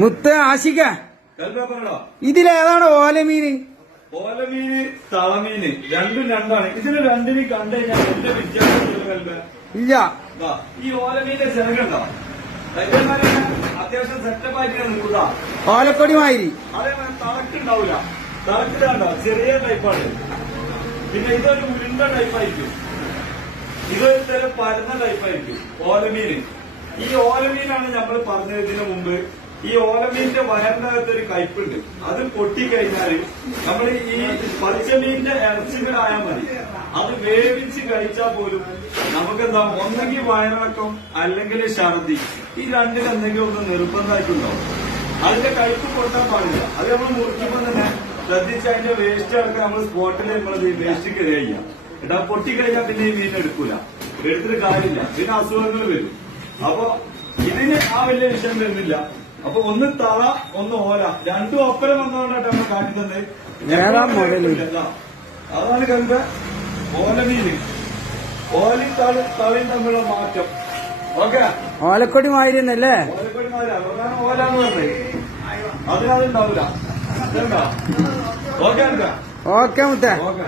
മുത്ത് ആശിക ഇതിലേതാണ് ഓലമീന്? ഓലമീന് തളമീന് രണ്ടും രണ്ടാണ്. ഇതിന് രണ്ടിനും കണ്ടു കഴിഞ്ഞാൽ എന്റെ വ്യത്യാസം ഇല്ല. ഈ ഓലമീന്റെ ചെറുകുണ്ടോ അത്യാവശ്യം സെറ്റപ്പായിട്ട് നിൽക്കുക. ഓലക്കൊടി മാതിരി അതേപോലെ തളക്കുണ്ടാവില്ല. തളക്കിടാണ്ടോ ചെറിയ ടൈപ്പാണ്. പിന്നെ ഇതൊരു ഉരുണ്ട ടൈപ്പായിരിക്കും. ഇതൊരു തരം പരന്ന ടൈപ്പായിരിക്കും ഓലമീന്. ഈ ഓലമീനാണ് നമ്മൾ പറഞ്ഞത് ഇതിനു മുമ്പ്. ഈ ഓലമീന്റെ വയറിനകത്ത് ഒരു കയ്പുണ്ട്. അത് പൊട്ടിക്കഴിഞ്ഞാല് നമ്മൾ ഈ പച്ചമീന്റെ ഇറച്ചികളായാൽ മതി, അത് വേവിച്ച് കഴിച്ചാൽ പോലും നമുക്കെന്താ ഒന്നെങ്കിൽ വയറിളക്കം അല്ലെങ്കിൽ ഛർദി. ഈ രണ്ടിന് എന്തെങ്കിലും ഒന്ന് നിർബന്ധമായിട്ടുണ്ടാവും. അതിന്റെ കയ്പ് കൊടുക്കാൻ പാടില്ല. അത് നമ്മൾ മുറിക്കുമ്പോൾ തന്നെ ശ്രദ്ധിച്ച് അതിന്റെ വേസ്റ്റ് അടക്കം നമ്മൾ സ്പോട്ടിൽ നമ്മൾ വേസ്റ്റ് കഴിയുക. എന്നിട്ട് പൊട്ടിക്കഴിഞ്ഞാൽ പിന്നെ ഈ മീൻ എടുക്കൂല, എടുത്തിട്ട് കാര്യമില്ല, പിന്നെ അസുഖങ്ങൾ വരും. അപ്പൊ ഇതിന് ആ വലിയ വിഷയം വരുന്നില്ല. അപ്പൊ ഒന്ന് തള ഒന്ന് ഓല രണ്ടും ഒപ്പരം വന്നതുകൊണ്ടാണ് നമ്മൾ കാട്ടി തന്നെ. അതാണ് കണ്ട ഓലമീന്. ഓലയും തളയും തമ്മിലുള്ള മാറ്റം. ഓക്കെ, ഓലക്കൊടി മാതിരി തന്നെയല്ലേ? ഓലക്കൊടി മാതിരി അതാണ് ഓലാന്ന് പറഞ്ഞത്. അതിനതുണ്ടാവില്ല. ഓക്കെ ഓക്കെ മുത്തേ. ഓക്കെ.